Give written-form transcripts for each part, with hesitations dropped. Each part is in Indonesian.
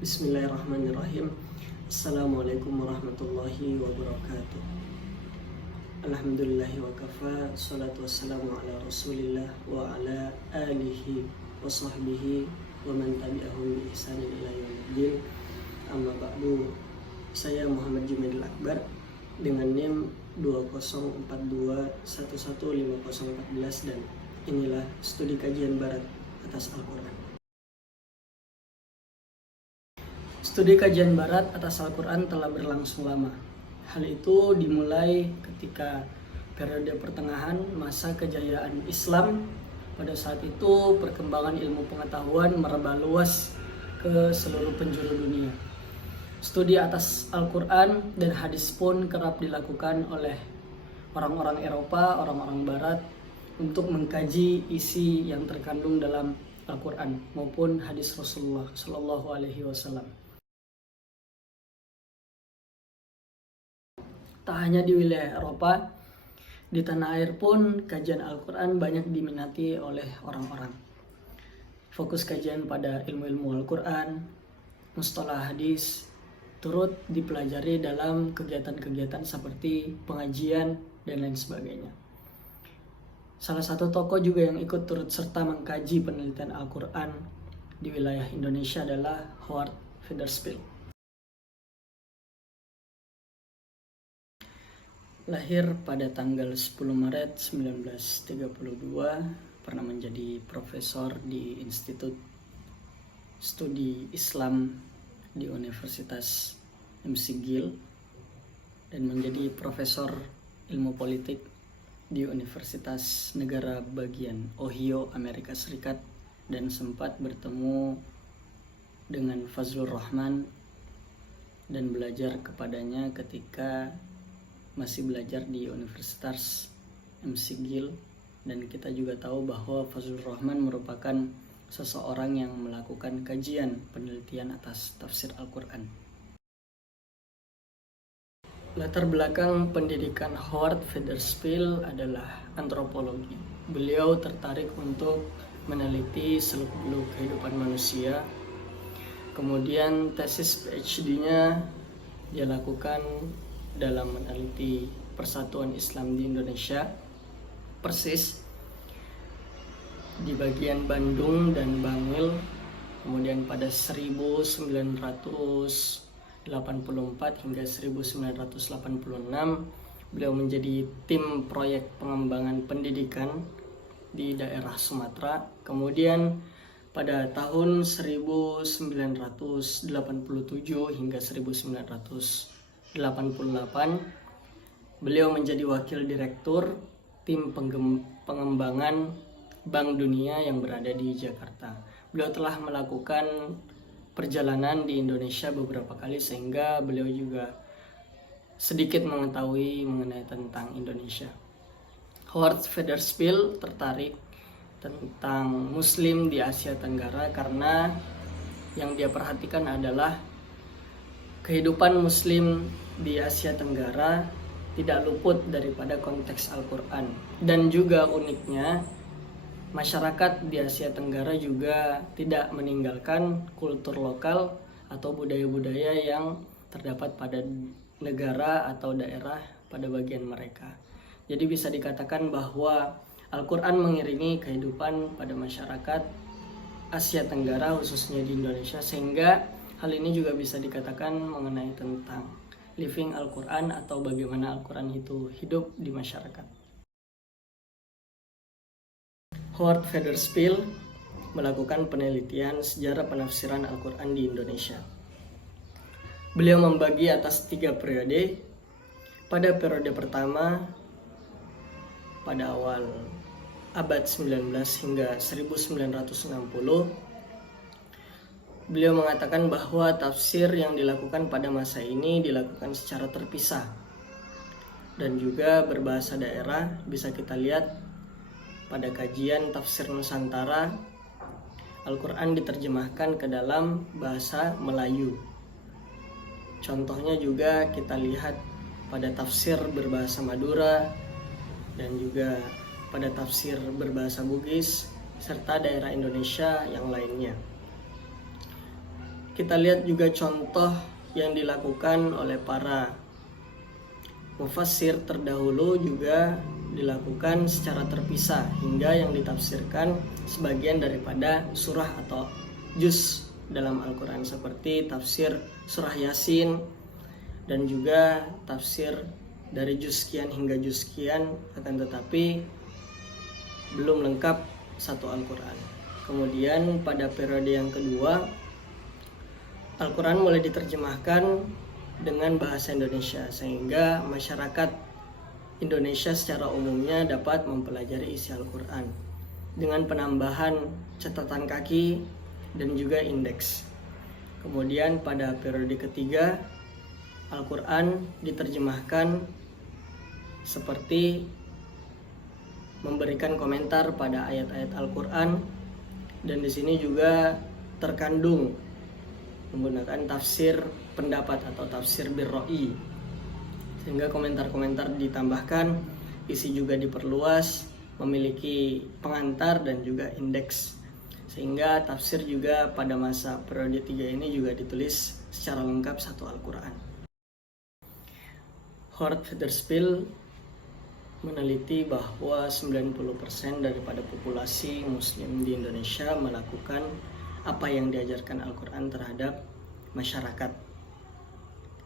Bismillahirrahmanirrahim. Assalamualaikum warahmatullahi wabarakatuh. Alhamdulillahi wa kafa. Salatu wassalamu ala rasulillah wa ala alihi wa sahbihi wa man tabi'ahum bi ihsanin ila yaumiddin. Amma ba'du. Saya Muhammad Jumaidil Akbar dengan NIM 2042115014 dan inilah studi kajian barat atas Al-Quran. Studi kajian barat atas Al-Quran telah berlangsung lama. Hal itu dimulai ketika periode pertengahan masa kejayaan Islam. Pada saat itu perkembangan ilmu pengetahuan merebak luas ke seluruh penjuru dunia. Studi atas Al-Quran dan hadis pun kerap dilakukan oleh orang-orang Eropa, orang-orang Barat untuk mengkaji isi yang terkandung dalam Al-Quran maupun hadis Rasulullah Shallallahu Alaihi Wasallam. Tak hanya di wilayah Eropa, di tanah air pun kajian Al-Quran banyak diminati oleh orang-orang. Fokus kajian pada ilmu-ilmu Al-Quran, mustalah hadis, turut dipelajari dalam kegiatan-kegiatan seperti pengajian dan lain sebagainya. Salah satu tokoh juga yang ikut turut serta mengkaji penelitian Al-Quran di wilayah Indonesia adalah Howard Federspiel. Lahir pada tanggal 10 Maret 1932, pernah menjadi profesor di Institut Studi Islam di Universitas McGill dan menjadi profesor ilmu politik di Universitas Negara Bagian Ohio, Amerika Serikat, dan sempat bertemu dengan Fazlur Rahman dan belajar kepadanya ketika masih belajar di Universitas McGill. Dan kita juga tahu bahwa Fazlur Rahman merupakan seseorang yang melakukan kajian penelitian atas tafsir Al-Quran. Latar belakang pendidikan Howard Federspiel adalah antropologi. Beliau tertarik untuk meneliti seluk-beluk kehidupan manusia. Kemudian tesis PhD-nya dia lakukan dalam meneliti persatuan Islam di Indonesia, persis di bagian Bandung dan Bangil. Kemudian pada 1984 hingga 1986 beliau menjadi tim proyek pengembangan pendidikan di daerah Sumatera. Kemudian pada tahun 1987 hingga 1988 beliau menjadi wakil direktur tim pengembangan Bank Dunia yang berada di Jakarta. Beliau telah melakukan perjalanan di Indonesia beberapa kali sehingga beliau juga sedikit mengetahui mengenai tentang Indonesia. Howard Federspiel tertarik tentang Muslim di Asia Tenggara karena yang dia perhatikan adalah kehidupan Muslim di Asia Tenggara tidak luput daripada konteks Al-Quran. Dan juga uniknya, masyarakat di Asia Tenggara juga tidak meninggalkan kultur lokal atau budaya-budaya yang terdapat pada negara atau daerah pada bagian mereka. Jadi bisa dikatakan bahwa Al-Quran mengiringi kehidupan pada masyarakat Asia Tenggara khususnya di Indonesia, sehingga hal ini juga bisa dikatakan mengenai tentang living Al-Quran atau bagaimana Al-Quran itu hidup di masyarakat. Howard Federspiel melakukan penelitian sejarah penafsiran Al-Quran di Indonesia. Beliau membagi atas 3 periode. Pada periode pertama, pada awal abad 19 hingga 1960, beliau mengatakan bahwa tafsir yang dilakukan pada masa ini dilakukan secara terpisah dan juga berbahasa daerah. Bisa kita lihat pada kajian tafsir Nusantara, Al-Quran diterjemahkan ke dalam bahasa Melayu. Contohnya juga kita lihat pada tafsir berbahasa Madura dan juga pada tafsir berbahasa Bugis serta daerah Indonesia yang lainnya. kita lihat juga contoh yang dilakukan oleh para mufassir terdahulu juga dilakukan secara terpisah hingga yang ditafsirkan sebagian daripada surah atau juz dalam Al-Quran, seperti tafsir surah Yasin dan juga tafsir dari juz sekian hingga juz sekian, akan tetapi belum lengkap satu Al-Quran. Kemudian pada periode yang kedua, Al-Quran mulai diterjemahkan dengan bahasa Indonesia sehingga masyarakat Indonesia secara umumnya dapat mempelajari isi Al-Quran dengan penambahan catatan kaki dan juga indeks. Kemudian pada periode ketiga, Al-Quran diterjemahkan seperti memberikan komentar pada ayat-ayat Al-Quran, dan di sini juga terkandung menggunakan tafsir pendapat atau tafsir birroi, sehingga komentar-komentar ditambahkan, isi juga diperluas, memiliki pengantar dan juga indeks, sehingga tafsir juga pada masa periode 3 ini juga ditulis secara lengkap satu Al-Quran. Howard Federspiel meneliti bahwa 90% daripada populasi muslim di Indonesia melakukan apa yang diajarkan Al-Quran terhadap masyarakat.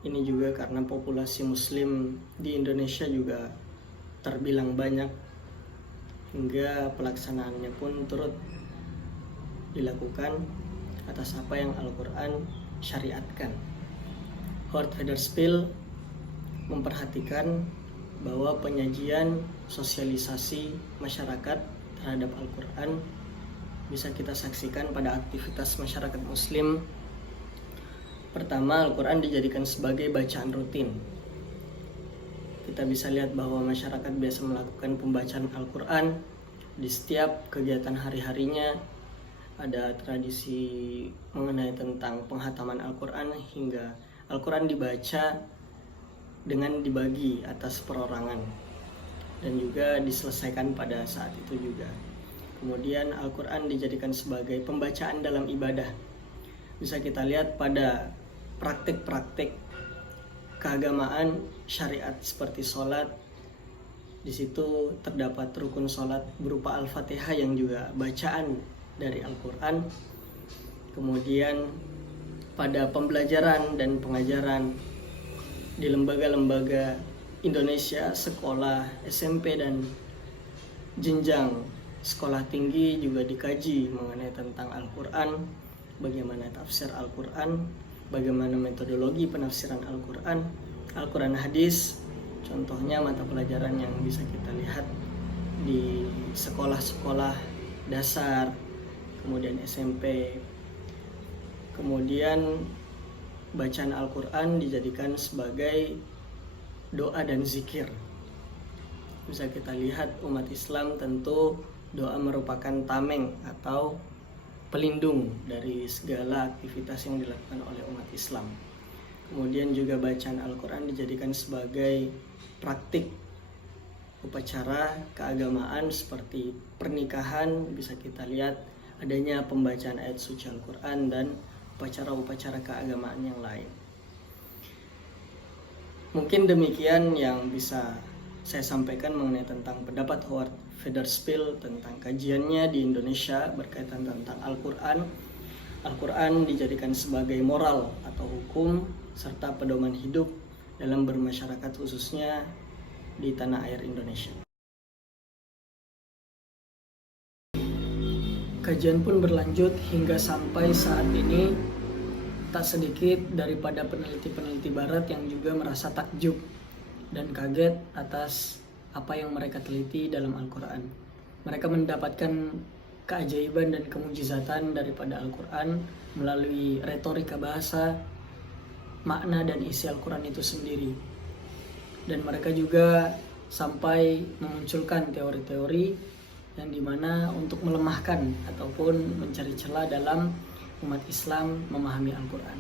Ini juga karena populasi muslim di Indonesia juga terbilang banyak, hingga pelaksanaannya pun turut dilakukan atas apa yang Al-Quran syariatkan. Howard Federspiel memperhatikan bahwa penyajian sosialisasi masyarakat terhadap Al-Quran bisa kita saksikan pada aktivitas masyarakat muslim. Pertama, Al-Quran dijadikan sebagai bacaan rutin. Kita bisa lihat bahwa masyarakat biasa melakukan pembacaan Al-Quran di setiap kegiatan hari-harinya. Ada tradisi mengenai tentang penghataman Al-Quran hingga Al-Quran dibaca dengan dibagi atas perorangan dan juga diselesaikan pada saat itu juga. Kemudian Al-Quran dijadikan sebagai pembacaan dalam ibadah. Bisa kita lihat pada praktik-praktik keagamaan syariat seperti sholat. Di situ terdapat rukun sholat berupa Al-Fatihah yang juga bacaan dari Al-Quran. Kemudian pada pembelajaran dan pengajaran di lembaga-lembaga Indonesia, sekolah SMP dan jenjang sekolah tinggi juga dikaji mengenai tentang Al-Quran, bagaimana tafsir Al-Quran, bagaimana metodologi penafsiran Al-Quran, Al-Quran hadis. Contohnya mata pelajaran yang bisa kita lihat di sekolah-sekolah dasar, kemudian SMP. Kemudian bacaan Al-Quran dijadikan sebagai doa dan zikir. Bisa kita lihat umat Islam tentu doa merupakan tameng atau pelindung dari segala aktivitas yang dilakukan oleh umat Islam. Kemudian juga bacaan Al-Quran dijadikan sebagai praktik upacara keagamaan seperti pernikahan. Bisa kita lihat adanya pembacaan ayat suci Al-Quran dan upacara-upacara keagamaan yang lain. Mungkin demikian yang bisa saya sampaikan mengenai tentang pendapat Howard Federspiel tentang kajiannya di Indonesia berkaitan tentang Al-Quran. Al-Quran dijadikan sebagai moral atau hukum serta pedoman hidup dalam bermasyarakat, khususnya di tanah air Indonesia. Kajian pun berlanjut hingga sampai saat ini. Tak sedikit daripada peneliti-peneliti barat yang juga merasa takjub dan kaget atas apa yang mereka teliti dalam Al-Quran. Mereka mendapatkan keajaiban dan kemujizatan daripada Al-Quran melalui retorika bahasa, makna dan isi Al-Quran itu sendiri. Dan mereka juga sampai memunculkan teori-teori yang dimana untuk melemahkan ataupun mencari celah dalam umat Islam memahami Al-Quran.